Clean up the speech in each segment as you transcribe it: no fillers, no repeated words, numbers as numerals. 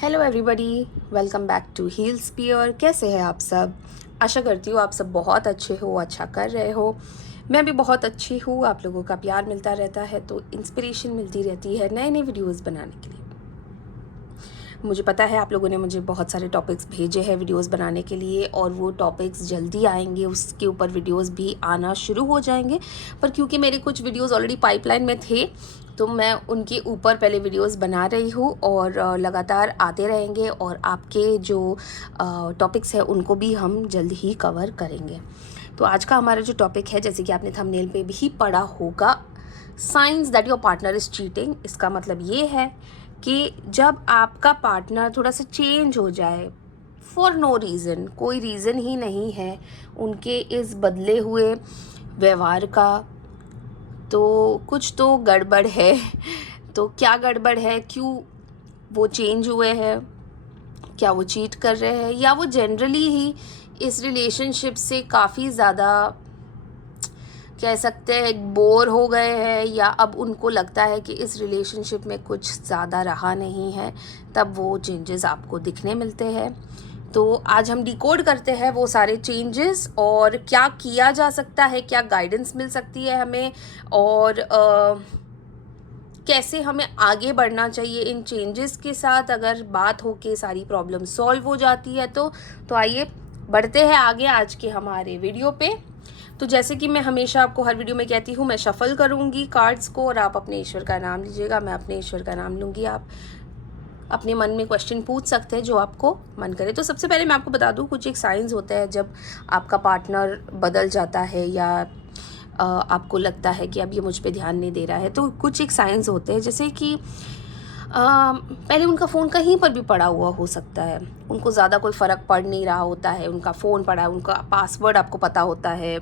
Hello everybody, welcome back to heal spear. कैसे हैं आप सब? आशा करती हूँ आप सब बहुत अच्छे हो, अच्छा कर रहे हो। मैं भी बहुत अच्छी हूँ। आप लोगों का प्यार मिलता रहता है तो इंस्पिरेशन मिलती रहती है नए नए वीडियोस बनाने के लिए। मुझे पता है आप लोगों ने मुझे बहुत सारे टॉपिक्स भेजे हैं वीडियोस बनाने के लिए, और वो टॉपिक्स जल्दी आएंगे, उसके ऊपर वीडियोस भी आना शुरू हो जाएंगे। पर क्योंकि मेरे कुछ वीडियोस ऑलरेडी पाइपलाइन में थे तो मैं उनके ऊपर पहले वीडियोस बना रही हूँ, और लगातार आते रहेंगे, और आपके जो टॉपिक्स हैं उनको भी हम जल्द ही कवर करेंगे। तो आज का हमारा जो टॉपिक है, जैसे कि आपने थंबनेल पे भी पढ़ा होगा, science that your partner is cheating. इसका मतलब ये है कि जब आपका पार्टनर थोड़ा सा चेंज हो जाए फॉर नो रीज़न, कोई रीज़न ही नहीं है उनके इस बदले हुए व्यवहार का, तो कुछ तो गड़बड़ है। तो क्या गड़बड़ है, क्यों वो चेंज हुए हैं, क्या वो चीट कर रहे हैं, या वो जनरली ही इस रिलेशनशिप से काफ़ी ज़्यादा कह सकते हैं बोर हो गए हैं, या अब उनको लगता है कि इस रिलेशनशिप में कुछ ज़्यादा रहा नहीं है, तब वो चेंजेस आपको दिखने मिलते हैं। तो आज हम डिकोड करते हैं वो सारे चेंजेस, और क्या किया जा सकता है, क्या गाइडेंस मिल सकती है हमें, और कैसे हमें आगे बढ़ना चाहिए इन चेंजेस के साथ। अगर बात हो के सारी प्रॉब्लम सॉल्व हो जाती है तो आइए बढ़ते हैं आगे आज के हमारे वीडियो पे। तो जैसे कि मैं हमेशा आपको हर वीडियो में कहती हूँ, मैं शफल करूँगी कार्ड्स को, और आप अपने ईश्वर का नाम लीजिएगा, मैं अपने ईश्वर का नाम लूँगी। आप अपने मन में क्वेश्चन पूछ सकते हैं जो आपको मन करे। तो सबसे पहले मैं आपको बता दूँ, कुछ एक साइंस होते हैं जब आपका पार्टनर बदल जाता है, या आपको लगता है कि अब ये मुझ पे ध्यान नहीं दे रहा है। तो कुछ एक साइंस होते हैं, जैसे कि पहले उनका फ़ोन कहीं पर भी पड़ा हुआ हो सकता है, उनको ज़्यादा कोई फ़र्क पड़ नहीं रहा होता है, उनका फ़ोन पड़ा है, उनका पासवर्ड आपको पता होता है,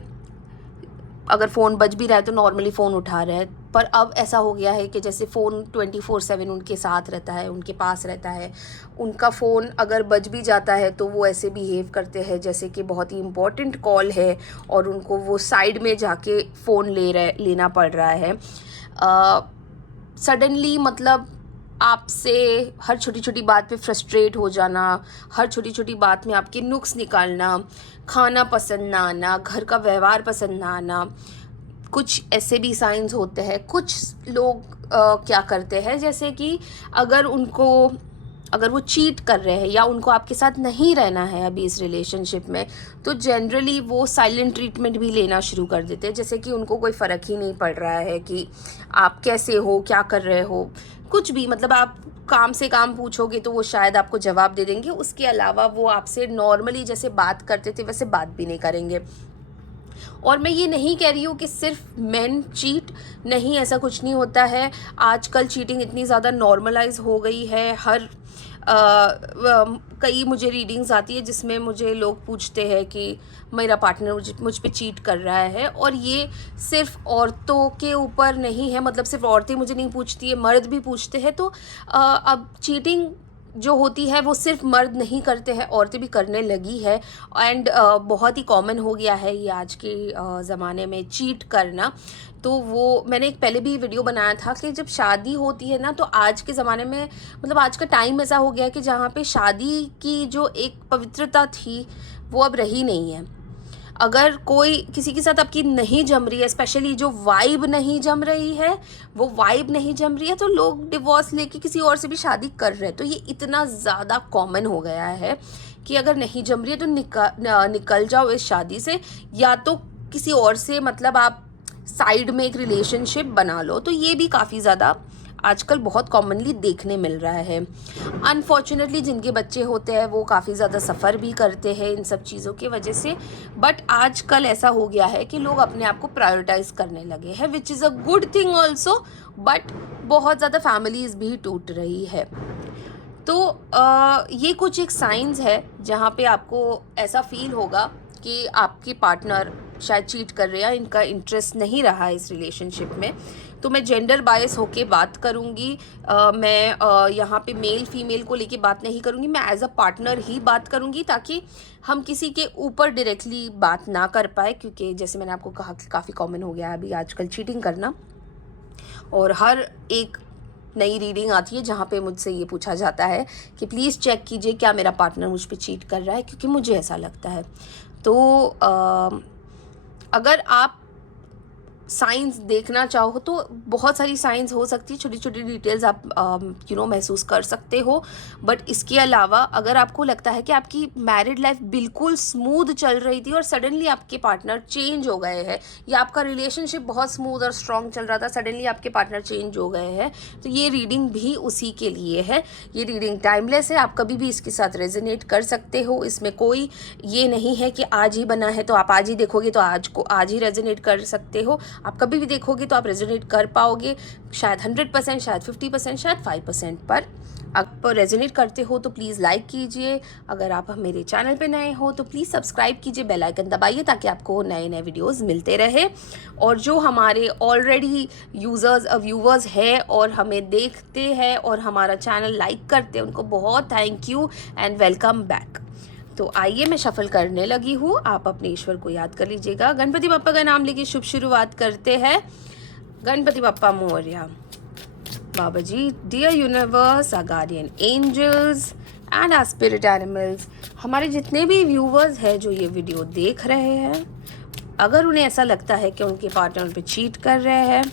अगर फ़ोन बज भी रहा है तो नॉर्मली फ़ोन उठा रहे हैं। पर अब ऐसा हो गया है कि जैसे फ़ोन 24/7 उनके साथ रहता है, उनके पास रहता है। उनका फ़ोन अगर बज भी जाता है तो वो ऐसे बिहेव करते हैं जैसे कि बहुत ही इम्पोर्टेंट कॉल है, और उनको वो साइड में जाके फ़ोन लेना पड़ रहा है। सडनली मतलब आपसे हर छोटी छोटी बात पे फ्रस्ट्रेट हो जाना, हर छोटी छोटी बात में आपके नुक्स निकालना, खाना पसंद ना आना, घर का व्यवहार पसंद ना आना। कुछ ऐसे भी साइंस होते हैं। कुछ लोग क्या करते हैं, जैसे कि अगर उनको अगर वो चीट कर रहे हैं, या उनको आपके साथ नहीं रहना है अभी इस रिलेशनशिप में, तो जनरली वो साइलेंट ट्रीटमेंट भी लेना शुरू कर देते हैं। जैसे कि उनको कोई फ़र्क ही नहीं पड़ रहा है कि आप कैसे हो, क्या कर रहे हो, कुछ भी। मतलब आप काम से काम पूछोगे तो वो शायद आपको जवाब दे देंगे, उसके अलावा वो आपसे नॉर्मली जैसे बात करते थे वैसे बात भी नहीं करेंगे। और मैं ये नहीं कह रही हूँ कि सिर्फ मेन चीट, नहीं, ऐसा कुछ नहीं होता है। आजकल चीटिंग इतनी ज़्यादा नॉर्मलाइज हो गई है। कई मुझे रीडिंग्स आती है जिसमें मुझे लोग पूछते हैं कि मेरा पार्टनर मुझ पे चीट कर रहा है, और ये सिर्फ औरतों के ऊपर नहीं है, मतलब सिर्फ औरतें मुझे नहीं पूछती है, मर्द भी पूछते हैं। तो अब चीटिंग जो होती है वो सिर्फ मर्द नहीं करते हैं, औरतें भी करने लगी है। एंड बहुत ही कॉमन हो गया है ये आज के ज़माने में चीट करना। तो वो मैंने एक पहले भी वीडियो बनाया था कि जब शादी होती है ना, तो आज के ज़माने में मतलब आज का टाइम ऐसा हो गया है कि जहाँ पे शादी की जो एक पवित्रता थी वो अब रही नहीं है। अगर कोई किसी के साथ आपकी नहीं जम रही है, स्पेशली जो वाइब नहीं जम रही है, वो वाइब नहीं जम रही है, तो लोग डिवोर्स लेके किसी और से भी शादी कर रहे हैं। तो ये इतना ज़्यादा कॉमन हो गया है कि अगर नहीं जम रही है तो निकल जाओ इस शादी से, या तो किसी और से मतलब आप साइड में एक रिलेशनशिप बना लो। तो ये भी काफ़ी ज़्यादा आजकल बहुत कॉमनली देखने मिल रहा है। अनफॉर्चुनेटली जिनके बच्चे होते हैं वो काफ़ी ज़्यादा सफ़र भी करते हैं इन सब चीज़ों की वजह से। बट आजकल ऐसा हो गया है कि लोग अपने आप को प्रायोरिटाइज करने लगे हैं, which is a good thing also. But बहुत ज़्यादा फैमिलीज़ भी टूट रही है। तो ये कुछ एक साइंस है जहाँ पे आपको ऐसा फील होगा कि आपके पार्टनर शायद चीट कर रहे हैं, इनका इंटरेस्ट नहीं रहा इस रिलेशनशिप में। तो मैं जेंडर बायस होके बात करूँगी। मैं यहाँ पे मेल फीमेल को लेके बात नहीं करूँगी, मैं एज अ पार्टनर ही बात करूँगी, ताकि हम किसी के ऊपर डायरेक्टली बात ना कर पाए। क्योंकि जैसे मैंने आपको कहा कि काफ़ी कॉमन हो गया है अभी आजकल चीटिंग करना, और हर एक नई रीडिंग आती है जहाँ पे मुझसे ये पूछा जाता है कि प्लीज़ चेक कीजिए क्या मेरा पार्टनर मुझ पे चीट कर रहा है, क्योंकि मुझे ऐसा लगता है। तो अगर आप साइंस देखना चाहो तो बहुत सारी साइंस हो सकती है, छोटी छोटी डिटेल्स आप महसूस कर सकते हो। बट इसके अलावा अगर आपको लगता है कि आपकी मैरिड लाइफ बिल्कुल स्मूथ चल रही थी और सडनली आपके पार्टनर चेंज हो गए हैं, या आपका रिलेशनशिप बहुत स्मूथ और स्ट्रांग चल रहा था, सडनली आपके पार्टनर चेंज हो गए हैं, तो ये रीडिंग भी उसी के लिए है। ये रीडिंग टाइमलेस है, आप कभी भी इसके साथ रेजोनेट कर सकते हो। इसमें कोई ये नहीं है कि आज ही बना है तो आप आज ही देखोगे तो आज ही रेजोनेट कर सकते हो। आप कभी भी देखोगे तो आप रेजोनेट कर पाओगे, शायद 100%, शायद 50%, शायद 5%। पर आप रेजोनेट करते हो तो प्लीज़ लाइक कीजिए। अगर आप मेरे चैनल पे नए हो तो प्लीज़ सब्सक्राइब कीजिए, बेल आइकन दबाइए ताकि आपको नए नए वीडियोस मिलते रहे। और जो हमारे ऑलरेडी व्यूवर्स है और हमें देखते हैं और हमारा चैनल लाइक करते हैं, उनको बहुत thank you and welcome back. तो आइए मैं शफल करने लगी हूँ, आप अपने ईश्वर को याद कर लीजिएगा। गणपति बप्पा का नाम लेके शुभ शुरुआत करते हैं। Ganpati Bappa Morya. Baba ji, dear universe, our guardian angels and our spirit animals, हमारे जितने भी व्यूवर्स हैं जो ये वीडियो देख रहे हैं, अगर उन्हें ऐसा लगता है कि उनके पार्टनर पे चीट कर रहे हैं,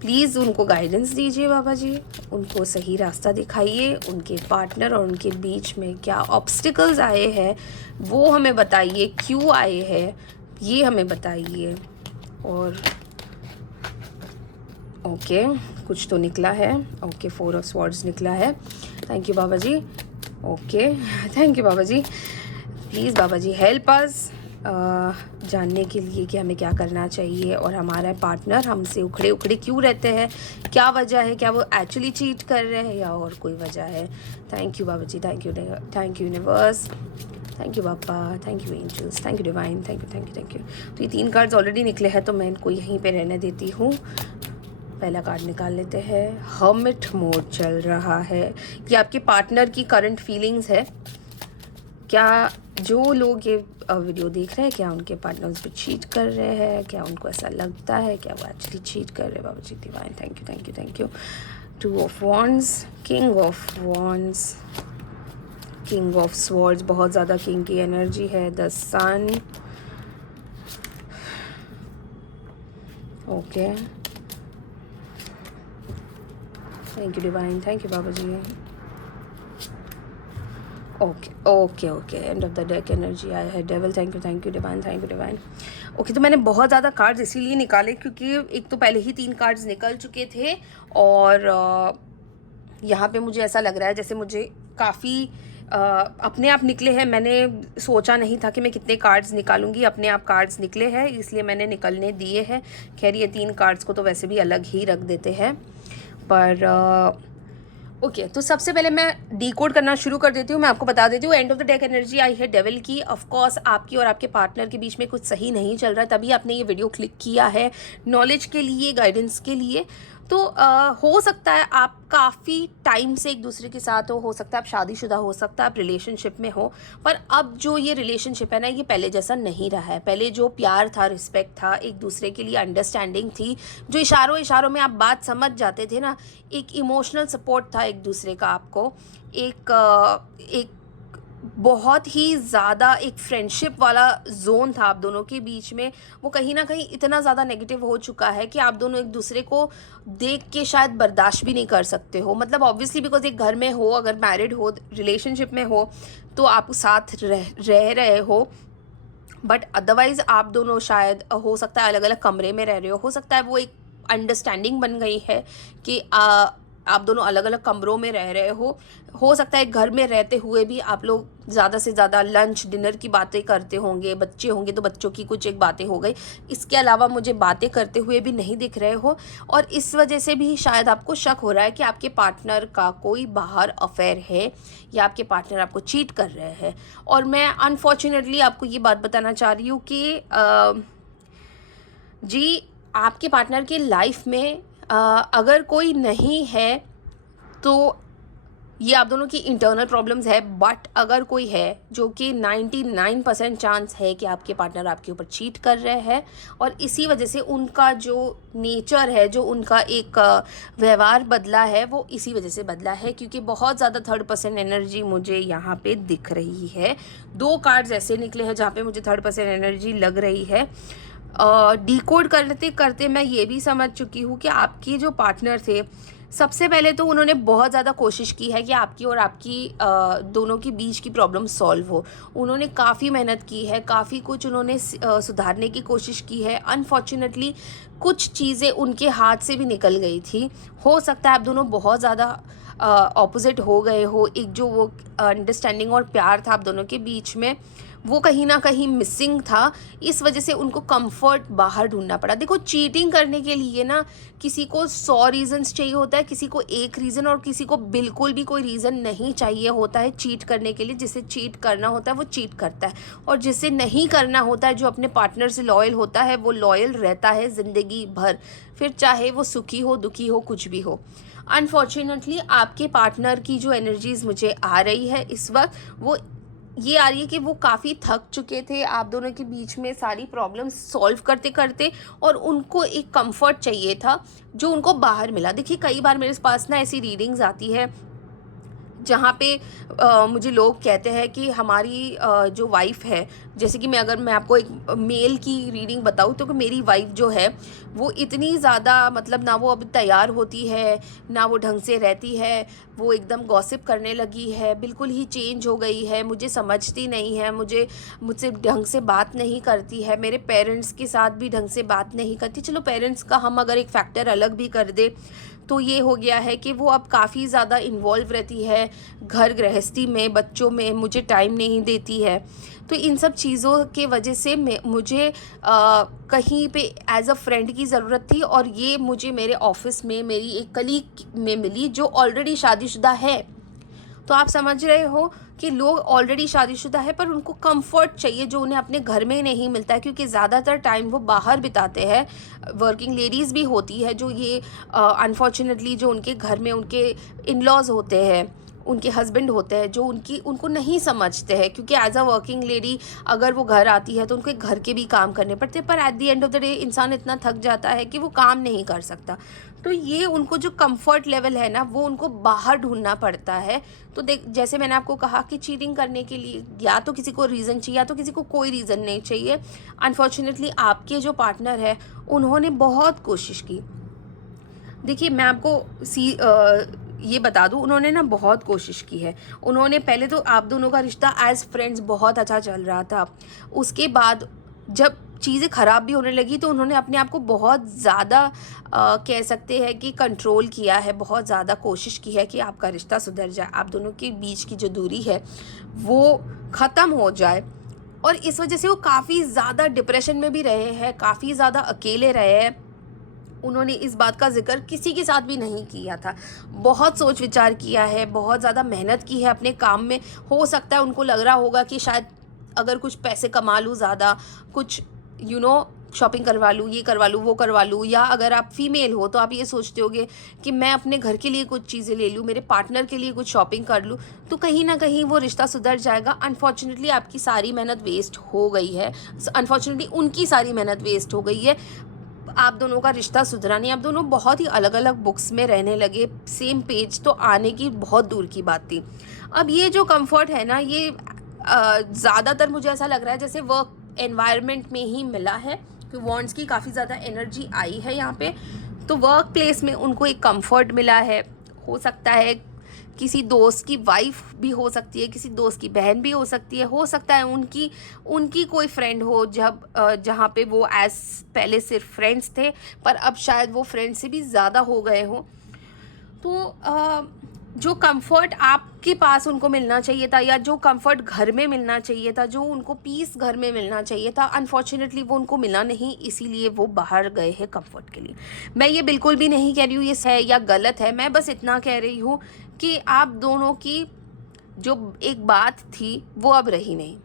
प्लीज़ उनको गाइडेंस दीजिए बाबा जी, उनको सही रास्ता दिखाइए। उनके पार्टनर और उनके बीच में क्या ऑब्स्टिकल्स आए हैं वो हमें बताइए, क्यों आए हैं ये हमें बताइए। और ओके, कुछ तो निकला है। ओके, 4 ऑफ स्वॉर्ड्स निकला है। Thank you Baba ji. Okay, thank you बाबा जी। प्लीज़ बाबा जी हेल्प अस जानने के लिए कि हमें क्या करना चाहिए और हमारा पार्टनर हमसे उखड़े उखड़े क्यों रहते हैं, क्या वजह है, क्या वो एक्चुअली चीट कर रहे हैं या और कोई वजह है। Thank you Baba ji, thank you universe, thank you Bappa, thank you angels, thank you divine, thank you thank you thank you. तो ये 3 कार्ड्स ऑलरेडी निकले हैं तो मैं इनको यहीं पे रहने देती हूँ। पहला कार्ड निकाल लेते हैं। हर्मिट मोड चल रहा है, ये आपके पार्टनर की करंट फीलिंग्स है। क्या जो लोग ये वीडियो देख रहे हैं, क्या उनके पार्टनर्स पे चीट कर रहे हैं, क्या उनको ऐसा लगता है, क्या वो एक्चुअली चीट कर रहे हैं। Baba ji divine, thank you thank you thank you. 2 of wands, king of wands, king of swords, बहुत ज़्यादा किंग की एनर्जी है। The sun, okay, thank you divine, thank you Baba ji. Okay okay okay, end of the deck energy आया है। Devil, thank you divine, thank you divine. Okay, तो मैंने बहुत ज़्यादा कार्ड्स इसीलिए निकाले क्योंकि एक तो पहले ही 3 कार्ड्स निकल चुके थे और यहाँ पे मुझे ऐसा लग रहा है जैसे मुझे काफ़ी अपने आप निकले हैं। मैंने सोचा नहीं था कि मैं कितने कार्ड्स निकालूंगी, अपने आप कार्ड्स निकले हैं इसलिए मैंने निकलने दिए हैं। खैर ये 3 कार्ड्स को तो वैसे भी अलग ही रख देते हैं, पर ओके तो सबसे पहले मैं डीकोड करना शुरू कर देती हूँ। मैं आपको बता देती हूँ, end of the deck energy आई है डेविल की। ऑफ कोर्स आपकी और आपके पार्टनर के बीच में कुछ सही नहीं चल रहा है, तभी आपने ये वीडियो क्लिक किया है, नॉलेज के लिए, गाइडेंस के लिए। तो हो सकता है आप काफ़ी टाइम से एक दूसरे के साथ हो सकता है आप शादीशुदा, हो सकता है आप रिलेशनशिप में हो, पर अब जो ये रिलेशनशिप है ना, ये पहले जैसा नहीं रहा है। पहले जो प्यार था, रिस्पेक्ट था, एक दूसरे के लिए अंडरस्टैंडिंग थी, जो इशारों में आप बात समझ जाते थे ना, एक इमोशनल सपोर्ट था एक दूसरे का आपको, एक बहुत ही ज़्यादा एक फ्रेंडशिप वाला जोन था आप दोनों के बीच में, वो कहीं ना कहीं इतना ज़्यादा नेगेटिव हो चुका है कि आप दोनों एक दूसरे को देख के शायद बर्दाश्त भी नहीं कर सकते हो। मतलब ऑब्वियसली बिकॉज एक घर में हो, अगर मैरिड हो, रिलेशनशिप में हो तो आप साथ रह रहे हो, बट अदरवाइज़ आप दोनों शायद हो सकता है अलग अलग कमरे में रह रहे हो सकता है वो एक अंडरस्टैंडिंग बन गई है कि आप दोनों अलग अलग कमरों में रह रहे हो सकता है घर में रहते हुए भी आप लोग ज़्यादा से ज़्यादा लंच डिनर की बातें करते होंगे, बच्चे होंगे तो बच्चों की कुछ एक बातें हो गई, इसके अलावा मुझे बातें करते हुए भी नहीं दिख रहे हो। और इस वजह से भी शायद आपको शक हो रहा है कि आपके पार्टनर का कोई बाहर अफेयर है या आपके पार्टनर आपको चीट कर रहे हैं। और मैं अनफॉर्चुनेटली आपको ये बात बताना चाह रही हूँ कि जी आपके पार्टनर की लाइफ में अगर कोई नहीं है तो ये आप दोनों की इंटरनल प्रॉब्लम्स है, बट अगर कोई है जो कि 99% चांस है कि आपके पार्टनर आपके ऊपर चीट कर रहे हैं, और इसी वजह से उनका जो नेचर है, जो उनका एक व्यवहार बदला है, वो इसी वजह से बदला है, क्योंकि बहुत ज़्यादा थर्ड पर्सन एनर्जी मुझे यहाँ पे दिख रही है। 2 कार्ड्स ऐसे निकले हैं जहाँ पे मुझे थर्ड पर्सन एनर्जी लग रही है। डिकोड करते करते मैं ये भी समझ चुकी हूँ कि आपके जो पार्टनर थे, सबसे पहले तो उन्होंने बहुत ज़्यादा कोशिश की है कि आपकी और आपकी दोनों के बीच की प्रॉब्लम सॉल्व हो। उन्होंने काफ़ी मेहनत की है, काफ़ी कुछ उन्होंने सुधारने की कोशिश की है। अनफॉर्चुनेटली कुछ चीज़ें उनके हाथ से भी निकल गई थी। हो सकता है आप दोनों बहुत ज़्यादा ऑपोजिट हो गए हो। एक जो वो अंडरस्टैंडिंग और प्यार था आप दोनों के बीच में, वो कहीं ना कहीं मिसिंग था। इस वजह से उनको कंफर्ट बाहर ढूंढना पड़ा। देखो, चीटिंग करने के लिए ना किसी को 100 रीजंस चाहिए होता है, किसी को एक रीज़न, और किसी को बिल्कुल भी कोई रीज़न नहीं चाहिए होता है चीट करने के लिए। जिसे चीट करना होता है वो चीट करता है, और जिसे नहीं करना होता है, जो अपने पार्टनर से लॉयल होता है, वो लॉयल रहता है ज़िंदगी भर, फिर चाहे वो सुखी हो, दुखी हो, कुछ भी हो। अनफॉर्चुनेटली आपके पार्टनर की जो एनर्जीज मुझे आ रही है इस वक्त, वो ये आ रही है कि वो काफ़ी थक चुके थे आप दोनों के बीच में सारी प्रॉब्लम्स सॉल्व करते करते, और उनको एक कंफर्ट चाहिए था जो उनको बाहर मिला। देखिए, कई बार मेरे पास ना ऐसी रीडिंग्स आती है जहाँ पे मुझे लोग कहते हैं कि हमारी जो वाइफ है, जैसे कि मैं आपको एक मेल की रीडिंग बताऊँ, तो कि मेरी वाइफ जो है वो इतनी ज़्यादा, मतलब ना वो अब तैयार होती है, ना वो ढंग से रहती है, वो एकदम गॉसिप करने लगी है, बिल्कुल ही चेंज हो गई है, मुझे समझती नहीं है, मुझसे ढंग से बात नहीं करती है, मेरे पेरेंट्स के साथ भी ढंग से बात नहीं करती। चलो, पेरेंट्स का हम अगर एक फैक्टर अलग भी कर दे, तो ये हो गया है कि वो अब काफ़ी ज़्यादा इन्वॉल्व रहती है घर गृहस्थी में, बच्चों में, मुझे टाइम नहीं देती है। तो इन सब चीज़ों के वजह से मुझे कहीं पे एज अ फ्रेंड की ज़रूरत थी, और ये मुझे मेरे ऑफिस में मेरी एक कलीग में मिली जो ऑलरेडी शादीशुदा है। तो आप समझ रहे हो कि लोग ऑलरेडी शादीशुदा है, पर उनको कंफर्ट चाहिए जो उन्हें अपने घर में नहीं मिलता है, क्योंकि ज़्यादातर टाइम वो बाहर बिताते हैं। वर्किंग लेडीज़ भी होती है जो ये अनफॉर्चुनेटली जो उनके घर में उनके इन लॉज होते हैं, उनके हस्बैंड होते हैं, जो उनको नहीं समझते हैं, क्योंकि एज अ वर्किंग लेडी अगर वो घर आती है तो उनके घर के भी काम करने पड़ते हैं, पर at the end of the day इंसान इतना थक जाता है कि वो काम नहीं कर सकता। तो ये उनको जो कंफर्ट लेवल है ना, वो उनको बाहर ढूंढना पड़ता है। तो देख, जैसे मैंने आपको कहा कि चीटिंग करने के लिए या तो किसी को रीज़न चाहिए, या तो किसी को कोई रीज़न नहीं चाहिए। अनफॉर्चुनेटली आपके जो पार्टनर है उन्होंने बहुत कोशिश की। देखिए, मैं आपको ये बता दूं, उन्होंने ना बहुत कोशिश की है। उन्होंने पहले तो आप दोनों का रिश्ता एज फ्रेंड्स बहुत अच्छा चल रहा था। उसके बाद जब चीज़ें ख़राब भी होने लगी तो उन्होंने अपने आप को बहुत ज़्यादा कह सकते हैं कि कंट्रोल किया है, बहुत ज़्यादा कोशिश की है कि आपका रिश्ता सुधर जाए, आप दोनों के बीच की जो दूरी है वो ख़त्म हो जाए। और इस वजह से वो काफ़ी ज़्यादा डिप्रेशन में भी रहे हैं, काफ़ी ज़्यादा अकेले रहे हैं। उन्होंने इस बात का जिक्र किसी के साथ भी नहीं किया था। बहुत सोच विचार किया है, बहुत ज़्यादा मेहनत की है अपने काम में। हो सकता है उनको लग रहा होगा कि शायद अगर कुछ पैसे कमा लूँ ज़्यादा, कुछ शॉपिंग करवा लूँ, ये करवा लूँ, वो करवा लूँ, या अगर आप फीमेल हो तो आप ये सोचते होगे कि मैं अपने घर के लिए कुछ चीज़ें ले लूँ, मेरे पार्टनर के लिए कुछ शॉपिंग कर लूँ, तो कहीं ना कहीं वो रिश्ता सुधर जाएगा। अनफॉर्चुनेटली आपकी सारी मेहनत वेस्ट हो गई है, अनफॉर्चुनेटली उनकी सारी मेहनत वेस्ट हो गई है। आप दोनों का रिश्ता सुधरा नहीं, आप दोनों बहुत ही अलग अलग बुक्स में रहने लगे, सेम पेज तो आने की बहुत दूर की बात थी। अब ये जो कंफर्ट है ना, ये ज़्यादातर मुझे ऐसा लग रहा है जैसे वर्क एनवायरनमेंट में ही मिला है, कि वॉन्ड्स की काफ़ी ज़्यादा एनर्जी आई है यहाँ पे। तो वर्क प्लेस में उनको एक कंफर्ट मिला है। हो सकता है किसी दोस्त की वाइफ भी हो सकती है, किसी दोस्त की बहन भी हो सकता है उनकी कोई फ्रेंड हो, जहाँ पे वो एज पहले सिर्फ फ्रेंड्स थे, पर अब शायद वो फ्रेंड से भी ज़्यादा हो गए हो। तो जो कंफर्ट आपके पास उनको मिलना चाहिए था, या जो कंफर्ट घर में मिलना चाहिए था, जो उनको पीस घर में मिलना चाहिए था, अनफॉर्चुनेटली वो उनको मिला नहीं, इसीलिए वो बाहर गए हैं कंफर्ट के लिए। मैं ये बिल्कुल भी नहीं कह रही हूँ ये है या गलत है, मैं बस इतना कह रही हूँ कि आप दोनों की जो एक बात थी वो अब रही नहीं।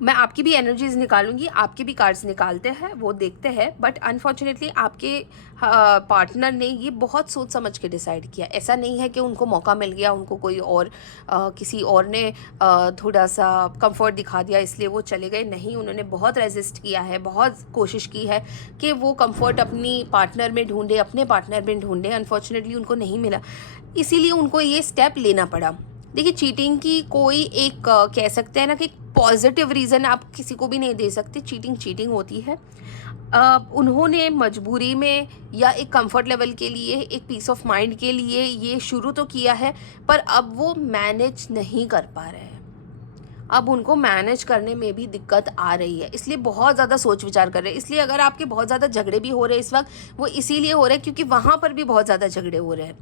मैं आपकी भी एनर्जीज निकालूंगी, आपके भी कार्ड्स निकालते हैं, वो देखते हैं। बट अनफॉर्चुनेटली आपके पार्टनर ने ये बहुत सोच समझ के डिसाइड किया। ऐसा नहीं है कि उनको मौका मिल गया, उनको कोई और किसी और ने थोड़ा सा कंफर्ट दिखा दिया इसलिए वो चले गए। नहीं, उन्होंने बहुत रेजिस्ट किया है, बहुत कोशिश की है कि वो कंफर्ट अपनी पार्टनर में ढूंढे, अपने पार्टनर में ढूंढे। अनफॉर्चुनेटली उनको नहीं मिला, इसीलिए उनको ये स्टेप लेना पड़ा। देखिए, चीटिंग की कोई एक कह सकते हैं ना कि पॉजिटिव रीज़न आप किसी को भी नहीं दे सकते। चीटिंग चीटिंग होती है। उन्होंने मजबूरी में या एक कंफर्ट लेवल के लिए, एक पीस ऑफ माइंड के लिए ये शुरू तो किया है, पर अब वो मैनेज नहीं कर पा रहे हैं। अब उनको मैनेज करने में भी दिक्कत आ रही है, इसलिए बहुत ज़्यादा सोच विचार कर रहे हैं। इसलिए अगर आपके बहुत ज़्यादा झगड़े भी हो रहे हैं इस वक्त, वो इसीलिए हो रहे हैं क्योंकि वहाँ पर भी बहुत ज़्यादा झगड़े हो रहे हैं,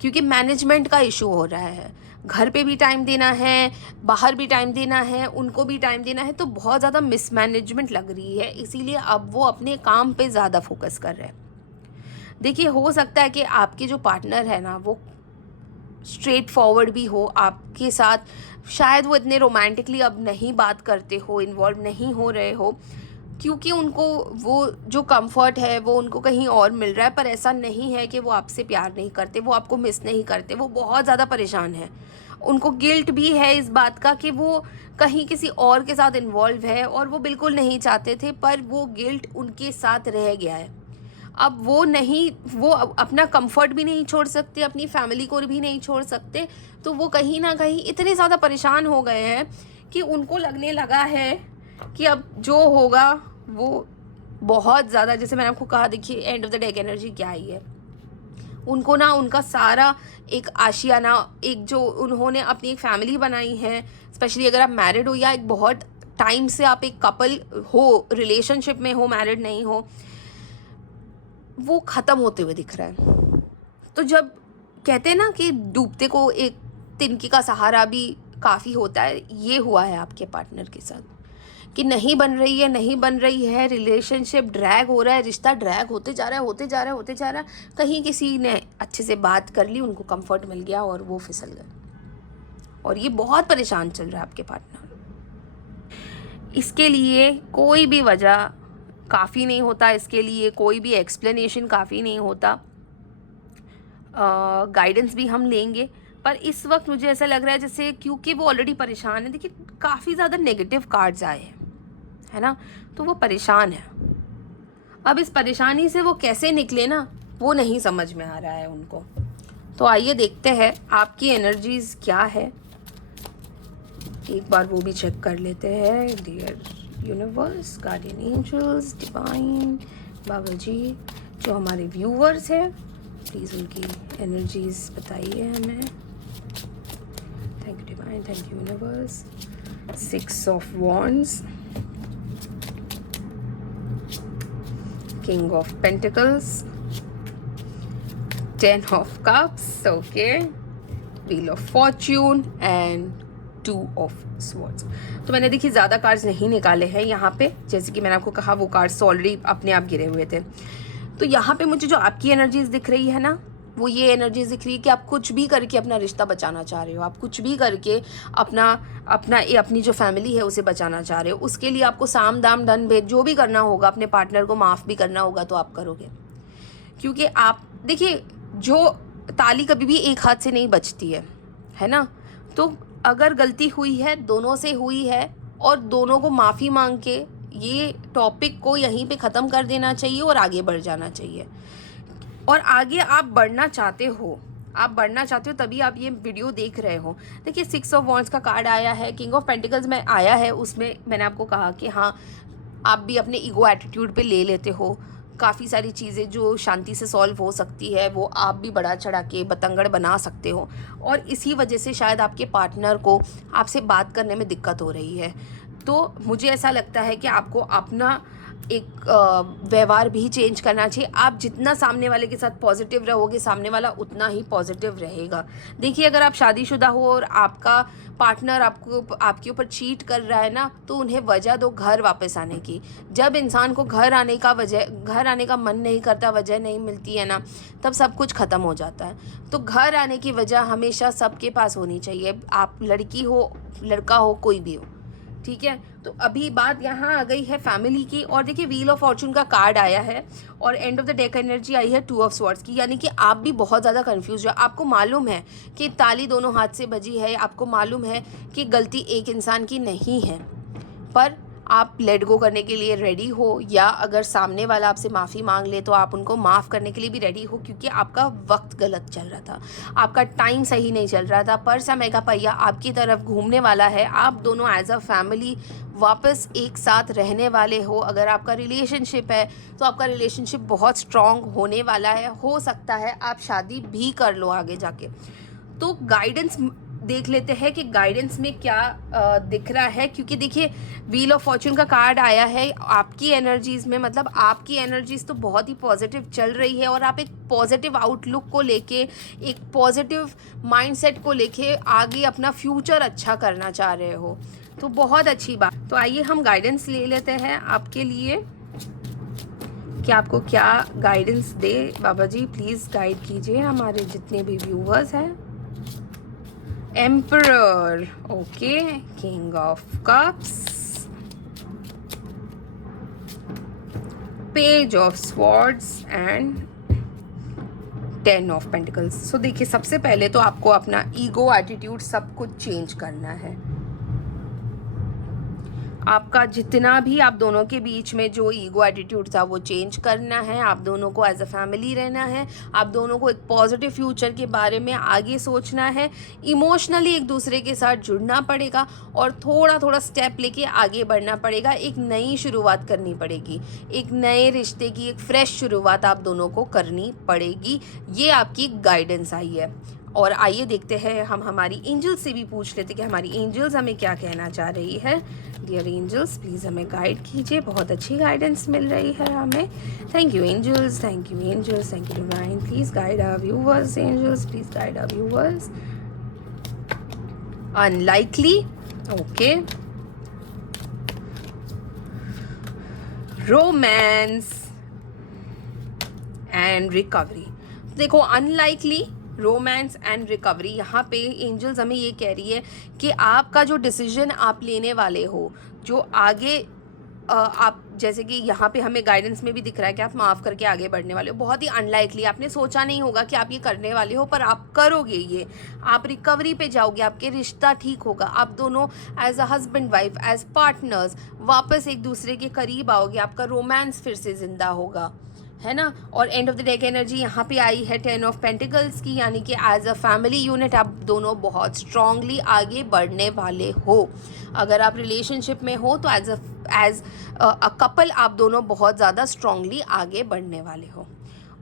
क्योंकि मैनेजमेंट का इशू हो रहा है। घर पे भी टाइम देना है, बाहर भी टाइम देना है, उनको भी टाइम देना है, तो बहुत ज़्यादा मिसमैनेजमेंट लग रही है। इसीलिए अब वो अपने काम पे ज़्यादा फोकस कर रहे हैं। देखिए, हो सकता है कि आपके जो पार्टनर है ना, वो स्ट्रेट फॉरवर्ड भी हो आपके साथ, शायद वो इतने रोमांटिकली अब नहीं बात करते हो, इन्वॉल्व नहीं हो रहे हो, क्योंकि उनको वो जो कंफर्ट है वो उनको कहीं और मिल रहा है। पर ऐसा नहीं है कि वो आपसे प्यार नहीं करते, वो आपको मिस नहीं करते, वो बहुत ज़्यादा परेशान है। उनको गिल्ट भी है इस बात का कि वो कहीं किसी और के साथ इन्वॉल्व है, और वो बिल्कुल नहीं चाहते थे, पर वो गिल्ट उनके साथ रह गया है। अब वो अपना कंफर्ट भी नहीं छोड़ सकते, अपनी फैमिली को भी नहीं छोड़ सकते, तो वो कहीं ना कहीं इतने ज़्यादा परेशान हो गए हैं कि उनको लगने लगा है कि अब जो होगा वो बहुत ज़्यादा, जैसे मैंने आपको कहा, देखिए and of the day energy क्या आई है। उनको ना उनका सारा एक आशियाना, एक जो उन्होंने अपनी एक फैमिली बनाई है, स्पेशली अगर आप मैरिड हो या एक बहुत टाइम से आप एक कपल हो, रिलेशनशिप में हो, मैरिड नहीं हो, वो ख़त्म होते हुए दिख रहा है। तो जब कहते हैं ना कि डूबते को एक तिनकी का सहारा भी काफ़ी होता है, ये हुआ है आपके पार्टनर के साथ कि नहीं बन रही है, नहीं बन रही है, रिलेशनशिप ड्रैग हो रहा है, रिश्ता ड्रैग होते जा रहा है, होते जा रहा है, होते जा रहा है। कहीं किसी ने अच्छे से बात कर ली, उनको कंफर्ट मिल गया और वो फिसल गए, और ये बहुत परेशान चल रहा है आपके पार्टनर। इसके लिए कोई भी वजह काफ़ी नहीं होता, इसके लिए कोई भी एक्सप्लेनेशन काफ़ी नहीं होता। गाइडेंस भी हम लेंगे, पर इस वक्त मुझे ऐसा लग रहा है जैसे, क्योंकि वो ऑलरेडी परेशान है। देखिए, काफ़ी ज़्यादा नेगेटिव कार्ड्स आए हैं, है ना, तो वो परेशान है। अब इस परेशानी से वो कैसे निकले ना, वो नहीं समझ में आ रहा है उनको। तो आइए देखते हैं आपकी एनर्जीज क्या है, एक बार वो भी चेक कर लेते हैं। Dear universe, guardian angels, divine, Baba ji, जो हमारे व्यूवर्स हैं, प्लीज़ उनकी एनर्जीज बताइए हमें। Thank you divine, thank you universe. 6 of wands, king of pentacles, 10 of cups, okay, wheel of fortune and 2 of swords. तो मैंने देखिए ज़्यादा कार्ड्स नहीं निकाले हैं यहाँ पे, जैसे कि मैंने आपको कहा वो कार्ड्स ऑलरेडी अपने आप गिरे हुए थे। तो यहाँ पे मुझे जो आपकी एनर्जीज दिख रही है ना, वो ये एनर्जीज दिख रही है कि आप कुछ भी करके अपना रिश्ता बचाना चाह रहे हो, आप कुछ भी करके अपनी जो फैमिली है उसे बचाना चाह रहे हो। उसके लिए आपको साम दाम दंड भेद जो भी करना होगा, अपने पार्टनर को माफ़ भी करना होगा, तो आप करोगे। क्योंकि आप देखिए, जो ताली कभी भी एक हाथ से नहीं बचती है ना। तो अगर गलती हुई है, दोनों से हुई है, और दोनों को माफ़ी मांग के ये टॉपिक को यहीं पे ख़त्म कर देना चाहिए और आगे बढ़ जाना चाहिए। और आगे आप बढ़ना चाहते हो, तभी आप ये वीडियो देख रहे हो। देखिए, 6 ऑफ वॉन्ड्स का कार्ड आया है, किंग ऑफ पेंटिकल्स में आया है। उसमें मैंने आपको कहा कि हाँ, आप भी अपने ईगो एटीट्यूड पे ले लेते हो। काफ़ी सारी चीज़ें जो शांति से सॉल्व हो सकती है, वो आप भी बढ़ा चढ़ा के बतंगड़ बना सकते हो, और इसी वजह से शायद आपके पार्टनर को आपसे बात करने में दिक्कत हो रही है। तो मुझे ऐसा लगता है कि आपको अपना एक व्यवहार भी चेंज करना चाहिए। आप जितना सामने वाले के साथ पॉजिटिव रहोगे, सामने वाला उतना ही पॉजिटिव रहेगा। देखिए, अगर आप शादीशुदा हो और आपका पार्टनर आपके ऊपर चीट कर रहा है ना, तो उन्हें वजह दो घर वापस आने की। जब इंसान को घर आने का मन नहीं करता, वजह नहीं मिलती है ना, तब सब कुछ ख़त्म हो जाता है। तो घर आने की वजह हमेशा सबके पास होनी चाहिए, आप लड़की हो, लड़का हो, कोई भी हो, ठीक है। तो अभी बात यहाँ आ गई है फैमिली की, और देखिए व्हील ऑफ फॉर्चून का कार्ड आया है और end of the deck energy आई है 2 ऑफ स्वॉर्ड्स की, यानी कि आप भी बहुत ज़्यादा कंफ्यूज हो। आपको मालूम है कि ताली दोनों हाथ से बजी है, आपको मालूम है कि गलती एक इंसान की नहीं है, पर आप लेट गो करने के लिए रेडी हो, या अगर सामने वाला आपसे माफ़ी मांग ले तो आप उनको माफ़ करने के लिए भी रेडी हो, क्योंकि आपका वक्त गलत चल रहा था, आपका टाइम सही नहीं चल रहा था, पर समय का पहिया आपकी तरफ घूमने वाला है। आप दोनों एज अ फैमिली वापस एक साथ रहने वाले हो। अगर आपका रिलेशनशिप है तो आपका रिलेशनशिप बहुत स्ट्रॉन्ग होने वाला है, हो सकता है आप शादी भी कर लो आगे जाके। तो गाइडेंस देख लेते हैं कि गाइडेंस में क्या दिख रहा है, क्योंकि देखिए व्हील ऑफ फॉर्चून का कार्ड आया है आपकी एनर्जीज़ में, मतलब आपकी एनर्जीज़ तो बहुत ही पॉजिटिव चल रही है और आप एक पॉजिटिव आउटलुक को लेके, एक पॉजिटिव माइंडसेट को लेके आगे अपना फ्यूचर अच्छा करना चाह रहे हो, तो बहुत अच्छी बात। तो आइए हम गाइडेंस ले लेते हैं आपके लिए कि आपको क्या गाइडेंस दे बाबा जी। प्लीज़ गाइड कीजिए हमारे जितने भी व्यूवर्स हैं। Emperor, okay, King of Cups, Page of Swords and 10 of Pentacles। So देखिए सबसे पहले तो आपको अपना ईगो एटीट्यूड सब कुछ चेंज करना है। आपका जितना भी आप दोनों के बीच में जो ईगो एटीट्यूड था वो चेंज करना है। आप दोनों को एज अ फैमिली रहना है, आप दोनों को एक पॉजिटिव फ्यूचर के बारे में आगे सोचना है, इमोशनली एक दूसरे के साथ जुड़ना पड़ेगा और थोड़ा थोड़ा स्टेप लेके आगे बढ़ना पड़ेगा। एक नई शुरुआत करनी पड़ेगी, एक नए रिश्ते की एक फ्रेश शुरुआत आप दोनों को करनी पड़ेगी। ये आपकी गाइडेंस आई है। और आइए देखते हैं हम हमारी एंजल्स से भी पूछ लेते कि हमारी एंजल्स हमें क्या कहना चाह रही है। डियर एंजल्स प्लीज़ हमें गाइड कीजिए, बहुत अच्छी गाइडेंस मिल रही है हमें। Thank you angels, thank you angels, thank you divine. Please guide our viewers angels, please guide our viewers. Unlikely, okay. Romance and recovery. देखो अनलाइकली, रोमांस एंड रिकवरी, यहाँ पे एंजल्स हमें ये कह रही है कि आपका जो डिसीजन आप लेने वाले हो, जो आगे आप, जैसे कि यहाँ पे हमें गाइडेंस में भी दिख रहा है कि आप माफ़ करके आगे बढ़ने वाले हो। बहुत ही अनलाइकली, आपने सोचा नहीं होगा कि आप ये करने वाले हो, पर आप करोगे ये। आप रिकवरी पे जाओगे, आपके रिश्ता ठीक होगा, आप दोनों as a husband wife, as partners वापस एक दूसरे के करीब आओगे, आपका रोमांस फिर से ज़िंदा होगा, है ना। और end of the deck energy यहाँ पे आई है 10 ऑफ पेंटिकल्स की, यानी कि एज अ फैमिली यूनिट आप दोनों बहुत स्ट्रांगली आगे बढ़ने वाले हो। अगर आप रिलेशनशिप में हो तो एज अ कपल आप दोनों बहुत ज़्यादा स्ट्रांगली आगे बढ़ने वाले हो।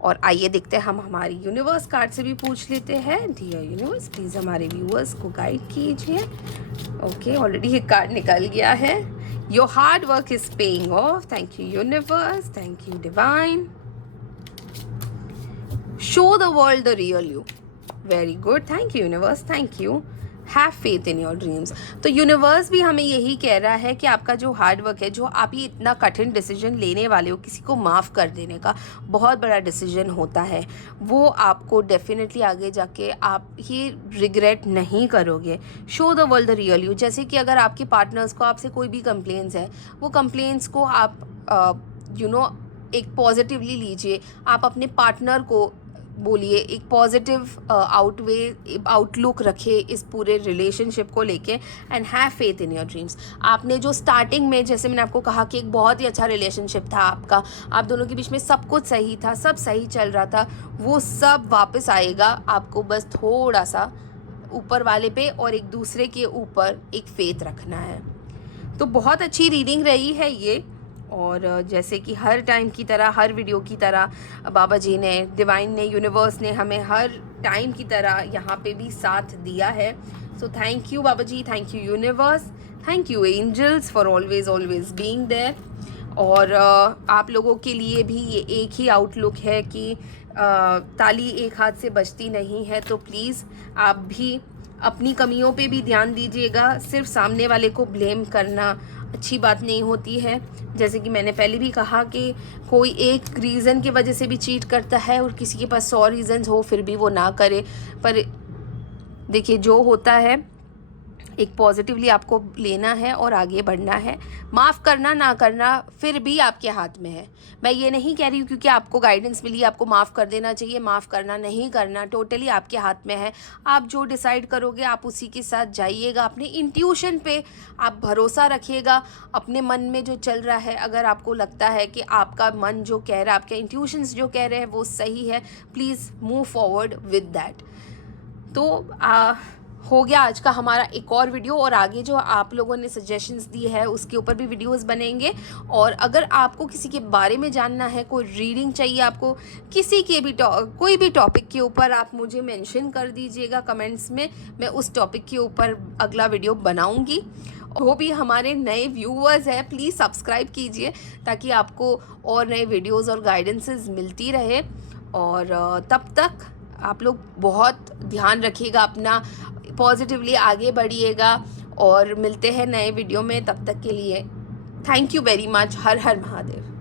और आइए देखते हैं हम हमारी यूनिवर्स कार्ड से भी पूछ लेते हैं। डियर यूनिवर्स प्लीज़ हमारे व्यूअर्स को गाइड कीजिए। ओके, ऑलरेडी ये कार्ड निकल गया है। Your hard work is paying off. Thank you universe, thank you divine. Show the world the real you. Very good. Thank you universe. Thank you. Have faith in your dreams. तो universe भी हमें यही कह रहा है कि आपका जो हार्ड वर्क है, जो आप ये इतना कठिन डिसीजन लेने वाले हो, किसी को माफ़ कर देने का बहुत बड़ा डिसीजन होता है, वो आपको डेफिनेटली आगे जाके आप ये रिग्रेट नहीं करोगे। Show the world the real you. जैसे कि अगर आपके पार्टनर्स को आपसे कोई भी कंप्लेंट्स है, वो कंप्लेंट्स को आप एक पॉजिटिवली लीजिए। आप अपने पार्टनर को बोलिए, एक पॉजिटिव आउटलुक रखे इस पूरे रिलेशनशिप को लेके, and have faith in your dreams. आपने जो स्टार्टिंग में, जैसे मैंने आपको कहा कि एक बहुत ही अच्छा रिलेशनशिप था आपका, आप दोनों के बीच में सब कुछ सही था, सब सही चल रहा था, वो सब वापस आएगा। आपको बस थोड़ा सा ऊपर वाले पे और एक दूसरे के ऊपर एक फेथ रखना है। तो बहुत अच्छी रीडिंग रही है ये। और जैसे कि हर टाइम की तरह, हर वीडियो की तरह बाबा जी ने, डिवाइन ने, यूनिवर्स ने हमें हर टाइम की तरह यहाँ पे भी साथ दिया है। So thank you Baba ji, thank you universe, thank you angels for always being there. और आप लोगों के लिए भी ये एक ही आउटलुक है कि ताली एक हाथ से बजती नहीं है। तो प्लीज़ आप भी अपनी कमियों पे भी ध्यान दीजिएगा। सिर्फ सामने वाले को ब्लेम करना अच्छी बात नहीं होती है। जैसे कि मैंने पहले भी कहा कि कोई एक रीज़न की वजह से भी चीट करता है और किसी के पास 100 रीज़न्स हो फिर भी वो ना करे। पर देखिए जो होता है एक पॉजिटिवली आपको लेना है और आगे बढ़ना है। माफ़ करना ना करना फिर भी आपके हाथ में है। मैं ये नहीं कह रही हूँ क्योंकि आपको गाइडेंस मिली आपको माफ़ कर देना चाहिए, माफ़ करना नहीं करना टोटली आपके हाथ में है। आप जो डिसाइड करोगे आप उसी के साथ जाइएगा। अपने इंट्यूशन पे आप भरोसा रखिएगा। अपने मन में जो चल रहा है, अगर आपको लगता है कि आपका मन जो कह रहा है, आपके इंट्यूशंस जो कह रहे हैं वो सही है, please move forward with that. तो हो गया आज का हमारा एक और वीडियो, और आगे जो आप लोगों ने सजेशंस दी है उसके ऊपर भी वीडियोस बनेंगे। और अगर आपको किसी के बारे में जानना है, कोई रीडिंग चाहिए आपको किसी के भी कोई भी टॉपिक के ऊपर, आप मुझे मेंशन कर दीजिएगा कमेंट्स में, मैं उस टॉपिक के ऊपर अगला वीडियो बनाऊंगी। वो भी हमारे नए व्यूअर्स हैं, प्लीज़ सब्सक्राइब कीजिए ताकि आपको और नए वीडियोज़ और गाइडेंसेस मिलती रहे। और तब तक आप लोग बहुत ध्यान रखिएगा अपना, पॉजिटिवली आगे बढ़िएगा, और मिलते हैं नए वीडियो में। तब तक के लिए thank you very much. Her her Mahadev.